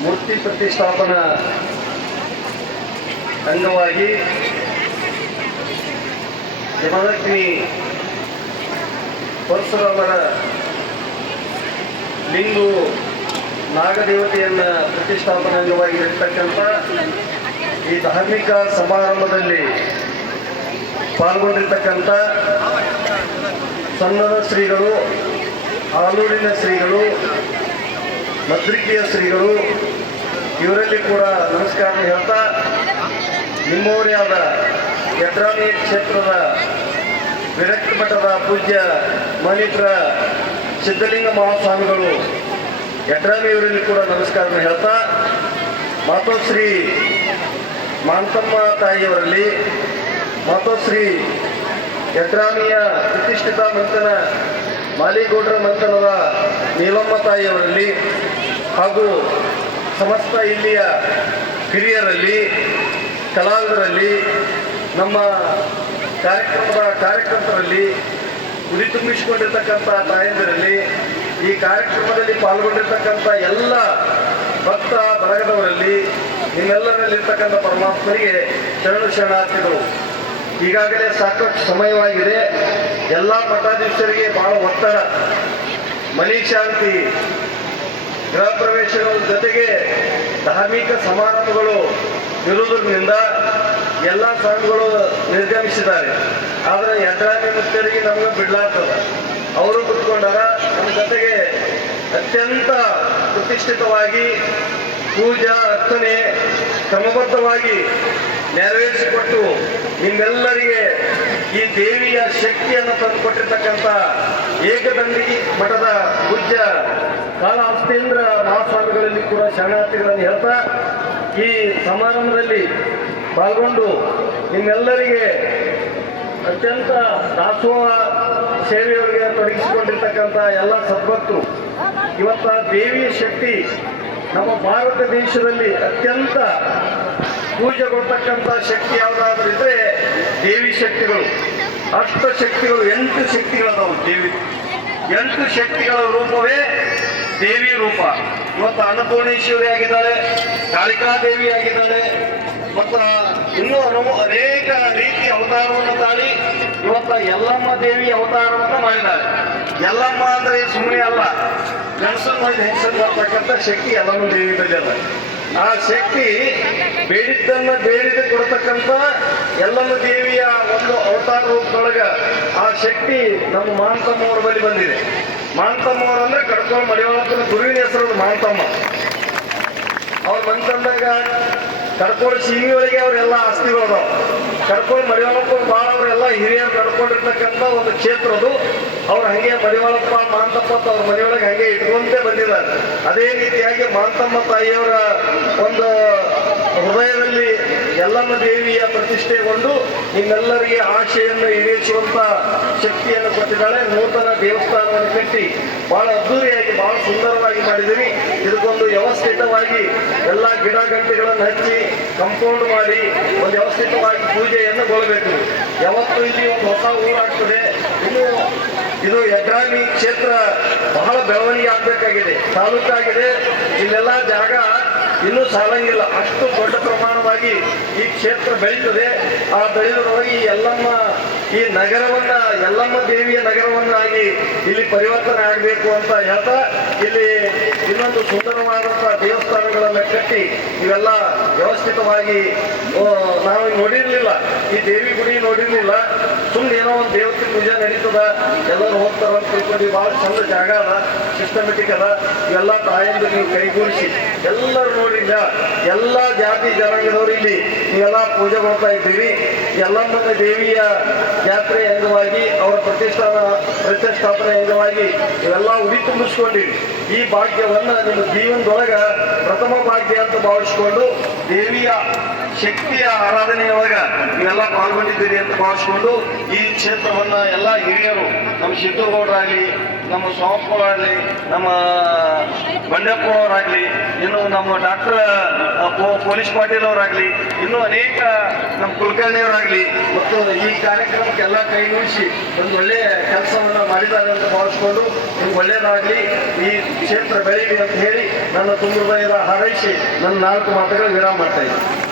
ಮೂರ್ತಿ ಪ್ರತಿಷ್ಠಾಪನಾ ಅಂಗವಾಗಿ ಯಮಲಕ್ಷ್ಮಿ ಪರಶುರಾಮರ ಲಿಂಗು ನಾಗದೇವತೆಯನ್ನು ಪ್ರತಿಷ್ಠಾಪನಾ ಅಂಗವಾಗಿ ಇರತಕ್ಕಂಥ ಈ ಧಾರ್ಮಿಕ ಸಮಾರಂಭದಲ್ಲಿ ಪಾಲ್ಗೊಂಡಿರ್ತಕ್ಕಂಥ ಸಣ್ಣದ ಶ್ರೀಗಳು ಆಲೂರಿನ ಶ್ರೀಗಳು ಮದ್ರಿಕೆಯ ಶ್ರೀಗಳು, ಇವರಲ್ಲಿ ಕೂಡ ನಮಸ್ಕಾರ ಹೇಳ್ತಾ, ನಿಮ್ಮವರೇ ಆದ ಯಡ್ರಾಮಿ ಕ್ಷೇತ್ರದ ವಿರಕ್ತ ಮಠದ ಪೂಜ್ಯ ಮಣಿಪುರ ಸಿದ್ಧಲಿಂಗ ಮಹಾಸ್ವಾಮಿಗಳು ಯಡ್ರಾಮಿಯವರಲ್ಲಿ ಕೂಡ ನಮಸ್ಕಾರ ಹೇಳ್ತಾ, ಮಾತೋಶ್ರೀ ಮಾಂತಮ್ಮ ತಾಯಿಯವರಲ್ಲಿ, ಮಾತೋಶ್ರೀ ಯಡ್ರಾಮಿಯ ಪ್ರತಿಷ್ಠಿತ ಮಂಥನ ಮಾಲಿಗೌಡರ ಮಂಥನದ ನೀಲಮ್ಮ ತಾಯಿಯವರಲ್ಲಿ ಹಾಗೂ ಸಮಸ್ತ ಇಲ್ಲಿಯ ಹಿರಿಯರಲ್ಲಿ, ಕಲಾವಿದರಲ್ಲಿ, ನಮ್ಮ ಕಾರ್ಯಕ್ರಮದ ಕಾರ್ಯಕರ್ತರಲ್ಲಿ ಉರಿ ತುಂಬಿಸಿಕೊಂಡಿರ್ತಕ್ಕಂಥ ತಾಯಂದಿರಲ್ಲಿ, ಈ ಕಾರ್ಯಕ್ರಮದಲ್ಲಿ ಪಾಲ್ಗೊಂಡಿರ್ತಕ್ಕಂಥ ಎಲ್ಲ ಭಕ್ತ ಬಳಗದವರಲ್ಲಿ ನಿಮ್ಮೆಲ್ಲರಲ್ಲಿರ್ತಕ್ಕಂಥ ಪರಮಾತ್ಮರಿಗೆ ಶರಣು ಶರಣಾರ್ಥಿಗಳು. ಈಗಾಗಲೇ ಸಾಕಷ್ಟು ಸಮಯವಾಗಿದೆ. ಎಲ್ಲ ಮಠಾಧೀಶರಿಗೆ ಬಹಳ ಒತ್ತಡ. ಮನಿ ಶಾಂತಿ ಗೃಹ ಪ್ರವೇಶಗಳ ಜೊತೆಗೆ ಧಾರ್ಮಿಕ ಸಮಾರಂಭಗಳು ಇರುವುದರಿಂದ ಎಲ್ಲ ಸಂಘಗಳು ನಿರ್ಗಮಿಸಿದ್ದಾರೆ. ಆದರೆ ಯಜ್ರಾಮಿ ಮುಕ್ತರಿಗೆ ನಮಗೆ ಬಿಡ್ಲಾಗ್ತದ ಅವರು ಕುತ್ಕೊಂಡಾರ ನಮ್ಮ ಜೊತೆಗೆ ಅತ್ಯಂತ ಪ್ರತಿಷ್ಠಿತವಾಗಿ ಪೂಜಾ, ಅರ್ಚನೆ ಕ್ರಮಬದ್ಧವಾಗಿ ನೆರವೇರಿಸಿಕೊಟ್ಟು ನಿಮ್ಮೆಲ್ಲರಿಗೆ ಈ ದೇವಿಯ ಶಕ್ತಿಯನ್ನು ತಂದುಕೊಟ್ಟಿರ್ತಕ್ಕಂಥ ಏಕದಂಡಿ ಮಠದ ಪೂಜ್ಯ ಕಾಲಹಸ್ತೇಂದ್ರ ಮಹಾಸ್ವಾಮಿಗಳಲ್ಲಿ ಕೂಡ ಶರಣಾರ್ಥಿಗಳನ್ನು ಹೇಳ್ತಾ, ಈ ಸಮಾರಂಭದಲ್ಲಿ ಪಾಲ್ಗೊಂಡು ನಿಮ್ಮೆಲ್ಲರಿಗೆ ಅತ್ಯಂತ ದಾಸೋಹ ಸೇವೆಯೊಳಗೆ ತೊಡಗಿಸಿಕೊಂಡಿರ್ತಕ್ಕಂಥ ಎಲ್ಲ ಸದ್ಭಕ್ತರು, ಇವತ್ತ ದೇವಿಯ ಶಕ್ತಿ ನಮ್ಮ ಭಾರತ ದೇಶದಲ್ಲಿ ಅತ್ಯಂತ ಪೂಜೆ ಕೊಡ್ತಕ್ಕಂಥ ಶಕ್ತಿ ಯಾವುದಾದ್ರೂ ಇದ್ರೆ ದೇವಿ ಶಕ್ತಿಗಳು. ಅಷ್ಟ ಶಕ್ತಿಗಳು, ಎಂಟು ಶಕ್ತಿಗಳದಾವು ದೇವಿ. ಎಂಟು ಶಕ್ತಿಗಳ ರೂಪವೇ ದೇವಿ ರೂಪ. ಇವತ್ತು ಅನ್ನಪೂರ್ಣೇಶ್ವರಿ ಆಗಿದ್ದಾಳೆ ಕಾಳಿಕಾ ದೇವಿ ಆಗಿದ್ದಾಳೆ ಮತ್ತು ಇನ್ನೂ ಹಲವು ಅನೇಕ ರೀತಿಯ ಅವತಾರವನ್ನು ತಾಳಿ ಇವತ್ತ ಯಲ್ಲಮ್ಮ ದೇವಿ ಅವತಾರವನ್ನು ಮಾಡಿದ್ದಾರೆ. ಯಲ್ಲಮ್ಮ ಅಂದ್ರೆ ಸುಮ್ಮನೆ ಅಲ್ಲ ಗಂಡಸನ್ ಮಾಡಿ ಹೆಂಗಸನ್ ಮಾಡ್ತಕ್ಕಂಥ ಶಕ್ತಿ ಯಲ್ಲಮ್ಮ ದೇವಿ ಅದ. ಆ ಶಕ್ತಿ ಬೇಡಿದ್ದನ್ನ ಬೇಡಿದ ಕೊಡ್ತಕ್ಕಂಥ ಎಲ್ಲಮ್ಮ ದೇವಿಯ ಒಂದು ಅವತಾರ ರೂಪದೊಳಗ ಆ ಶಕ್ತಿ ನಮ್ಮ ಮಾಂತಮ್ಮವ್ರ ಬಳಿ ಬಂದಿದೆ. ಮಾಂತಮ್ಮವ್ರ ಅಂದ್ರೆ ಕಡ್ಕೊಂಡು ಮಡಿವಾಳಪ್ಪನ ಗುರುವಿನ ಹೆಸರು ಮಾಂತಮ್ಮ. ಅವ್ರು ಬಂತಂದಾಗ ಕಡ್ಕೊಂಡು ಒಳಗೆ ಅವರೆಲ್ಲ ಆಸ್ತಿಗಳು ಕಡ್ಕೊಂಡು ಮರಿವಾಳಪ್ಪ ಭಾಳ ಅವರೆಲ್ಲ ಹಿರಿಯರು ನಡ್ಕೊಂಡಿರ್ತಕ್ಕಂಥ ಒಂದು ಕ್ಷೇತ್ರ ಅದು. ಅವ್ರು ಹಾಗೆ ಮರಿವಾಳಪ್ಪ, ಮಾಂತಪ್ಪ ಅವ್ರ ಮನೆಯೊಳಗೆ ಹಾಗೆ ಇಟ್ಕೊಂತೆ ಬಂದಿದ್ದಾರೆ. ಅದೇ ರೀತಿಯಾಗಿ ಮಾಂತಮ್ಮ ತಾಯಿಯವರ ಒಂದು ಹೃದಯದಲ್ಲಿ ಯಲ್ಲಮ್ಮ ದೇವಿಯ ಪ್ರತಿಷ್ಠೆಗೊಂಡು ನಿಮ್ಮೆಲ್ಲರಿಗೆ ಆಶೆಯನ್ನು ಈಡೇರಿಸುವಂತ ಶಕ್ತಿಯನ್ನು ಕೊಟ್ಟಿದ್ದಾಳೆ. ನೂತನ ದೇವಸ್ಥಾನವನ್ನು ಕಟ್ಟಿ ಬಹಳ ಅದ್ದೂರಿಯಾಗಿ, ಬಹಳ ಸುಂದರವಾಗಿ ಮಾಡಿದ್ದೀವಿ ಇದಕ್ಕೊಂದು ವ್ಯವಸ್ಥಿತವಾಗಿ ಎಲ್ಲ ಗಿಡ ಗಂಟೆಗಳನ್ನು ಹಚ್ಚಿ ಕಂಪೌಂಡ್ ಮಾಡಿ ಒಂದು ವ್ಯವಸ್ಥಿತವಾಗಿ ಪೂಜೆಯನ್ನು ಗೊಳ್ಳಬೇಕು ಯಾವತ್ತು ಇಲ್ಲಿ ಒಂದು ಹೊಸ ಊರಾಗ್ತದೆ. ಇನ್ನು ಇದು ಯಗ್ರಾಮಿ ಕ್ಷೇತ್ರ ಬಹಳ ಬೆಳವಣಿಗೆ ಆಗ್ಬೇಕಾಗಿದೆ. ತಾಲೂಕಾಗಿದೆ. ಇಲ್ಲೆಲ್ಲ ಜಾಗ ಇನ್ನೂ ಸಾಲಂಗಿಲ್ಲ. ಅಷ್ಟು ದೊಡ್ಡ ಪ್ರಮಾಣವಾಗಿ ಈ ಕ್ಷೇತ್ರ ಬೆಳೀತದೆ. ಆ ಬೆಳೆದೊಳಗೆ ಈ ಎಲ್ಲಮ್ಮ ಈ ನಗರವನ್ನ ಎಲ್ಲಮ್ಮ ದೇವಿಯ ನಗರವನ್ನಾಗಿ ಇಲ್ಲಿ ಪರಿವರ್ತನೆ ಆಗಬೇಕು ಅಂತ ಹೇಳ್ತಾ, ಇಲ್ಲಿ ಇನ್ನೊಂದು ಸುಂದರವಾದಂತಹ ದೇವಸ್ಥಾನಗಳನ್ನ ಕಟ್ಟಿ ಇವೆಲ್ಲ ವ್ಯವಸ್ಥಿತವಾಗಿ ನಾವು ನೋಡಿರ್ಲಿಲ್ಲ. ಈ ದೇವಿ ಗುಡಿ ನೋಡಿರ್ಲಿಲ್ಲ. ಸುಮ್ಮನೆ ಏನೋ ಒಂದು ದೇವತೆ ಪೂಜೆ ನಡೀತದ, ಎಲ್ಲರೂ ಹೋಗ್ತಾರ ಅಂತ ತಿಳ್ಕೊಂಡು ಭಾಳ ಚಂದ ಜಾಗ ಅದ ಸಿಸ್ಟಮೆಟಿಕ್ ಅದ. ಇವೆಲ್ಲ ತಾಯಂದು ನೀವು ಕೈಗೂಡಿಸಿ, ಎಲ್ಲರೂ ನೋಡಿಲ್ಲ ಎಲ್ಲ ಜಾತಿ ಜನಾಂಗದವರು ಇಲ್ಲಿ, ನೀವೆಲ್ಲ ಪೂಜೆ ಮಾಡ್ತಾ ಇದ್ದೀವಿ ಎಲ್ಲಮ್ಮನ ದೇವಿಯ ಜಾತ್ರೆ ಅಂಗವಾಗಿ, ಅವರ ಪ್ರತಿಷ್ಠಾನ, ಪ್ರತಿಷ್ಠಾಪನೆ ಅಂಗವಾಗಿ ಇವೆಲ್ಲ ಉಡಿ ತುಂಬಿಸ್ಕೊಂಡಿವಿ ಈ ಭಾಗ್ಯವನ್ನ ನಿಮ್ಮ ಜೀವನದೊಳಗ ಪ್ರಥಮ ಭಾಗ್ಯ ಅಂತ ಭಾವಿಸಿಕೊಂಡು, ದೇವಿಯ ಶಕ್ತಿಯ ಆರಾಧನೆಯೊಳಗ ಇವೆಲ್ಲ ಪಾಲ್ಗೊಂಡಿದ್ದೀರಿ ಅಂತ ಭಾವಿಸ್ಕೊಂಡು, ಈ ಕ್ಷೇತ್ರವನ್ನ ಎಲ್ಲ ಹಿರಿಯರು, ನಮ್ಮ ಸಿದ್ದುಗೌಡರಾಗಲಿ ನಮ್ಮ ಸ್ವಾಮಿಗಳಾಗಲಿ, ನಮ್ಮ ಬಂಡೆಪ್ಪ ಅವರಾಗ್ಲಿ ಇನ್ನು ನಮ್ಮ ಡಾಕ್ಟರ್ ಪೊಲೀಸ್ ಪಾಟೀಲ್ ಅವರಾಗಲಿ, ಇನ್ನು ಅನೇಕ ನಮ್ಮ ಕುಲಕರ್ಣಿಯವರಾಗಲಿ, ಮತ್ತು ಈ ಕಾರ್ಯಕ್ರಮಕ್ಕೆಲ್ಲ ಕೈ ಮುಗಿಸಿ ಒಂದು ಒಳ್ಳೆಯ ಕೆಲಸವನ್ನು ಮಾಡಿದ್ದಾರೆ ಅಂತ ಭಾವಿಸ್ಕೊಂಡು ನಿಮ್ಗೆ ಒಳ್ಳೆಯದಾಗಲಿ ಈ ಕ್ಷೇತ್ರ ಬೆಳೆಯಲಿ ಅಂತ ಹೇಳಿ ನನ್ನ ತುಂಬ ಹಾರೈಸಿ ನನ್ನ ನಾಲ್ಕು ಮಾತುಗಳು ವಿರಾಮ ಮಾಡ್ತಾ ಇದ್ದೀನಿ.